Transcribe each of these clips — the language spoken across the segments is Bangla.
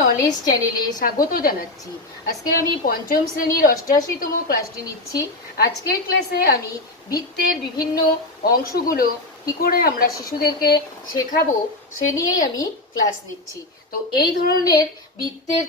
নলেজ চ্যানেলে স্বাগত জানাচ্ছি। আজকে আমি পঞ্চম শ্রেণীর ৮৮তম ক্লাসটি নিচ্ছি। আজকের ক্লাসে আমি বৃত্তের বিভিন্ন অংশগুলো কি করে আমরা শিশুদেরকে শেখাবো সে নিয়েই আমি ক্লাস নিচ্ছি। তো এই ধরনের বৃত্তের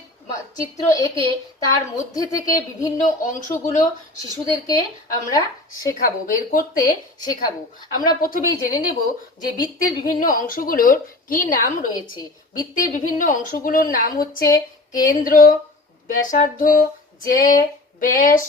চিত্র এঁকে তার মধ্যে থেকে বিভিন্ন অংশগুলো শিশুদেরকে আমরা শেখাবো, বের করতে শেখাবো। আমরা প্রথমেই জেনে নেব যে বৃত্তের বিভিন্ন অংশগুলোর কি নাম রয়েছে। বৃত্তের বিভিন্ন অংশগুলোর নাম হচ্ছে কেন্দ্র, ব্যাসার্ধ, জ্যা, ব্যাস,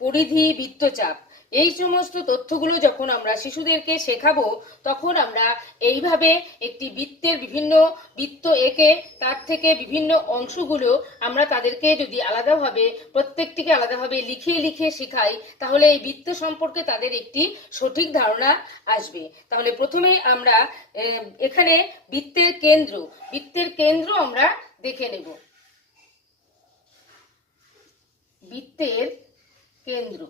পরিধি, বৃত্তচাপ। এই সমস্ত তথ্যগুলো যখন আমরা শিশুদেরকে শেখাবো তখন আমরা এইভাবে একটি বৃত্তের বিভিন্ন বৃত্ত এঁকে তার থেকে বিভিন্ন অংশগুলো আমরা তাদেরকে যদি আলাদাভাবে প্রত্যেকটিকে আলাদাভাবে লিখে লিখে শেখাই তাহলে এই বৃত্ত সম্পর্কে তাদের একটি সঠিক ধারণা আসবে। তাহলে প্রথমে আমরা এখানে বৃত্তের কেন্দ্র আমরা দেখে নেব। বৃত্তের কেন্দ্র,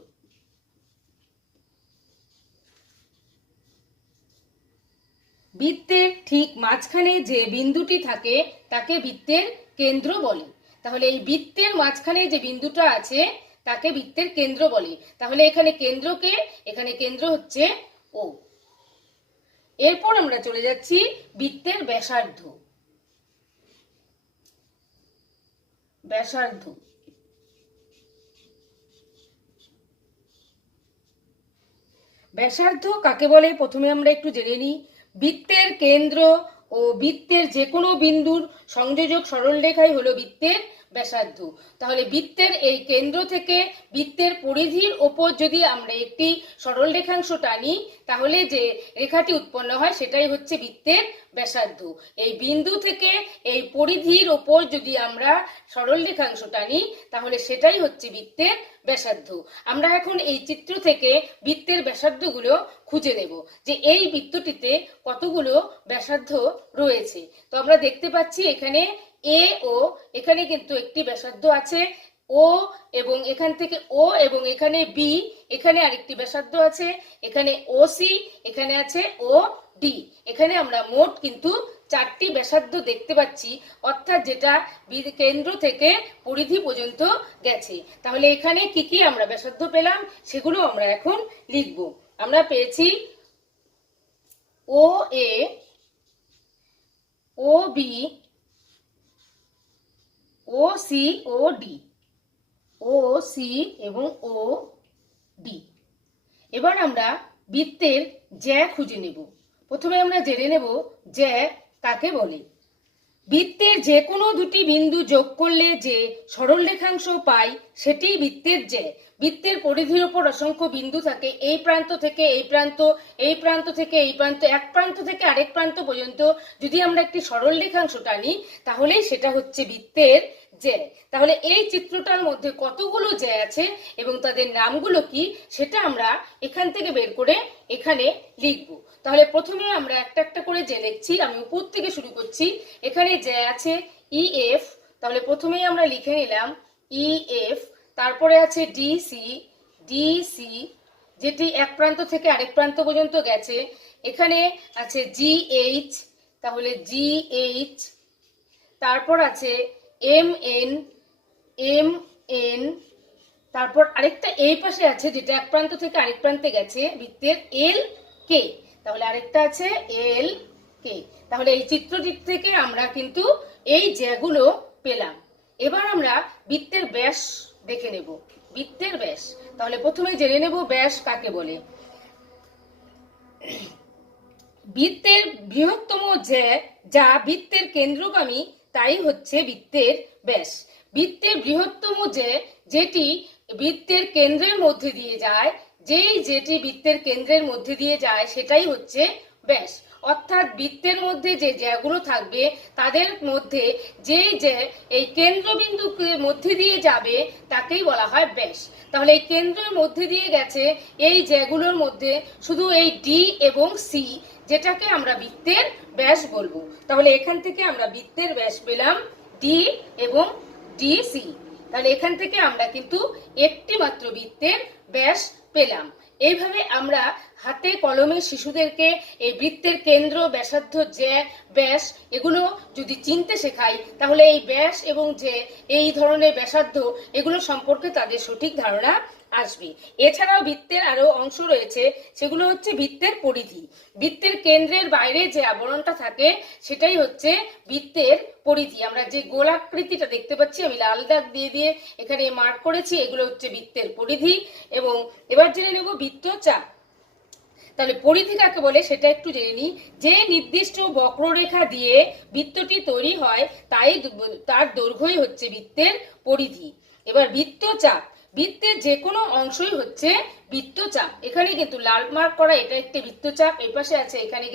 বৃত্তের ঠিক মাঝখানে যে বিন্দুটি থাকে তাকে বৃত্তের কেন্দ্র বলে। তাহলে এই বৃত্তের মাঝখানে যে বিন্দুটা আছে তাকে বৃত্তের কেন্দ্র বলে। তাহলে এখানে কেন্দ্রকে, এখানে কেন্দ্র হচ্ছে ও। এরপর আমরা চলে যাচ্ছি বৃত্তের ব্যাসার্ধ। ব্যাসার্ধ, ব্যাসার্ধ কাকে বলে প্রথমে আমরা একটু জেনে নিই। বৃত্তের কেন্দ্র ও বৃত্তের যে কোনো বিন্দুর সংযোজক সরলরেখাই হলো বৃত্তের ব্যাসার্ধ। তাহলে বৃত্তের এই কেন্দ্র থেকে বৃত্তের পরিধির ওপর যদি আমরা একটি সরল রেখাংশ টানি তাহলে যে রেখাটি উৎপন্ন হয় সেটাই হচ্ছে বৃত্তের ব্যাসার্ধ। এই বিন্দু থেকে এই পরিধির ওপর যদি আমরা সরল রেখাংশ টানি তাহলে সেটাই হচ্ছে বৃত্তের ব্যাসার্ধ। আমরা এখন এই চিত্র থেকে বৃত্তের ব্যাসার্ধগুলো খুঁজে নেব যে এই বৃত্তটিতে কতগুলো ব্যাসার্ধ রয়েছে। তো আমরা দেখতে পাচ্ছি এখানে এ ও, এখানে কিন্তু একটি ব্যাসার্ধ আছে ও, এবং এখান থেকে ও, এবং এখানে বি, এখানে আরেকটি ব্যাসার্ধ আছে, এখানে ও সি, এখানে আছে ও ডি। এখানে আমরা মোট কিন্তু 4টি ব্যাসার্ধ দেখতে পাচ্ছি, অর্থাৎ যেটা কেন্দ্র থেকে পরিধি পর্যন্ত গেছে। তাহলে এখানে কি কি আমরা ব্যাসার্ধ পেলাম সেগুলো আমরা এখন লিখব। আমরা পেয়েছি ও এ, ও বি, ও সি, ও ডি, ও সি এবং ও ডি। এবার আমরা বৃত্তের জ্যা খুঁজে নেব। প্রথমে আমরা জেনে নেব জ্যা কাকে বলে। বৃত্তের যে কোনো দুটি বিন্দু যোগ করলে যে সরল রেখাংশ পাই সেটি বৃত্তের জ্যা। বৃত্তের পরিধির ওপর অসংখ্য বিন্দু থাকে, এই প্রান্ত থেকে এই প্রান্ত, এই প্রান্ত থেকে এই প্রান্ত, এক প্রান্ত থেকে আরেক প্রান্ত পর্যন্ত যদি আমরা একটি সরল রেখাংশ টানি তাহলেই সেটা হচ্ছে বৃত্তের জ্যা। তাহলে এই চিত্রটার মধ্যে কতগুলো জ্যা আছে এবং তাদের নামগুলো কি সেটা আমরা এখান থেকে বের করে এখানে লিখব। তাহলে প্রথমে আমরা একটা একটা করে জ্যা লিখছি। আমি উপর থেকে শুরু করছি। এখানে জ্যা আছে ই এফ, তাহলে প্রথমেই আমরা লিখে নিলাম ই এফ। তারপরে আছে ডিসি, ডিসি যেটি এক প্রান্ত থেকে আরেক প্রান্ত পর্যন্ত গেছে। এখানে আছে জিএইচ, তাহলে জিএইচ। তারপর আছে এম এন, এম এন। তারপর আরেকটা এই পাশে আছে যেটা এক প্রান্ত থেকে আরেক প্রান্তে গেছে, বৃত্তের এল কে, তাহলে আরেকটা আছে এল কে। তাহলে এই চিত্রটি থেকে আমরা কিন্তু এই জ্যাগুলো পেলাম। এবার আমরা বৃত্তের ব্যাস দেখে নেব। বৃত্তের ব্যাস, তাহলে প্রথমে জেনে নেব ব্যাস কাকে বলে। বৃত্তের বৃহত্তম জ্যা যা বৃত্তের কেন্দ্রগামী তাই হচ্ছে বৃত্তের ব্যাস। বৃত্তের বৃহত্তম জ্যা যেটি বৃত্তের কেন্দ্রের মধ্যে দিয়ে যায়, যেটি বৃত্তের কেন্দ্রের মধ্যে দিয়ে যায় সেটাই হচ্ছে ব্যাস। অর্থাৎ বৃত্তের মধ্যে যে জ্যাগুলো থাকবে তাদের মধ্যে যেই জ্যা এই কেন্দ্রবিন্দুর মধ্যে দিয়ে যাবে তাকেই বলা হয় ব্যাস। তাহলে এই কেন্দ্রের মধ্যে দিয়ে গেছে এই জ্যাগুলোর মধ্যে শুধু এই ডি এবং সি, যেটাকে আমরা বৃত্তের ব্যাস বলবো। তাহলে এখান থেকে আমরা বৃত্তের ব্যাস পেলাম ডি এবং ডিসি। তাহলে এখান থেকে আমরা কিন্তু একটি মাত্র বৃত্তের ব্যাস পেলাম। এইভাবে আমরা হাতে কলমে শিশুদেরকে এই বৃত্তের কেন্দ্র, ব্যাসার্ধ, জ্যা, ব্যাস এগুলো যদি চিনতে শেখাই, তাহলে এই ব্যাস এবং যে এই ধরনের ব্যাসার্ধ এগুলো সম্পর্কে তাদের সঠিক ধারণা আসবে। এছাড়াও বৃত্তের আরো অংশ রয়েছে, সেগুলো হচ্ছে বৃত্তের পরিধি। বৃত্তের কেন্দ্রের বাইরে যে আবরণটা থাকে সেটাই হচ্ছে বৃত্তের পরিধি। আমরা যে গোলাকৃতিটা দেখতে পাচ্ছি, আমি লাল দাগ দিয়ে দিয়ে এখানে মার্ক করেছি, এগুলো হচ্ছে বৃত্তের পরিধি। এবং এবার জেনে নেব বৃত্তচাপ। তাহলে পরিধি কাকে বলে সেটা একটু জেনে নিই। যে নির্দিষ্ট বক্ররেখা দিয়ে বৃত্তটি তৈরি হয় তার দৈর্ঘ্যই হচ্ছে বৃত্তের পরিধি। এবার বৃত্তচাপ, বৃত্তের যে কোনো অংশই হচ্ছে বৃত্তচাপ। এখানে কিন্তু লাল মার্ক করা এটা একটি বৃত্তচাপ, এই পাশে আছে এখানে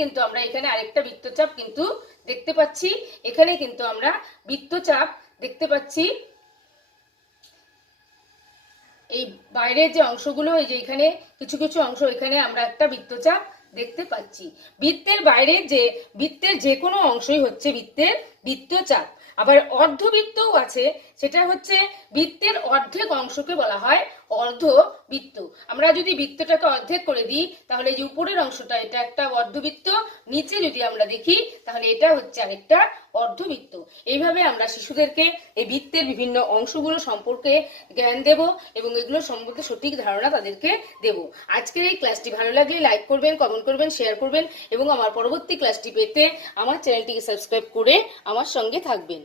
কিন্তু আমরা এখানে আরেকটা বৃত্তচাপ কিন্তু দেখতে পাচ্ছি। এখানে কিন্তু আমরা বৃত্তচাপ দেখতে পাচ্ছি। এই বাইরের যে অংশগুলো, এই যে এখানে কিছু কিছু অংশ, এখানে আমরা একটা বৃত্তচাপ দেখতে পাচ্ছি। বৃত্তের যে কোনো অংশই হচ্ছে বৃত্তচাপ। আবার অর্ধবৃত্তও আছে, সেটা হচ্ছে বৃত্তের অর্ধেক অংশকে বলা হয় অর্ধবৃত্ত। আমরা যদি বৃত্তটাকে অর্ধেক করে দিই, তাহলে এই যে উপরের অংশটা এটা একটা অর্ধবৃত্ত, নিচে যদি আমরা দেখি তাহলে এটা হচ্ছে আরেকটা অর্ধবৃত্ত। এইভাবে আমরা শিশুদেরকে এই বৃত্তের বিভিন্ন অংশগুলো সম্পর্কে জ্ঞান দেব এবং এগুলো সম্পর্কে সঠিক ধারণা তাদেরকে দেব। আজকের এই ক্লাসটি ভালো লাগলে লাইক করবেন, কমেন্ট করবেন, শেয়ার করবেন এবং আমার পরবর্তী ক্লাসটি পেতে আমার চ্যানেলটিকে সাবস্ক্রাইব করে আমার সঙ্গে থাকবেন।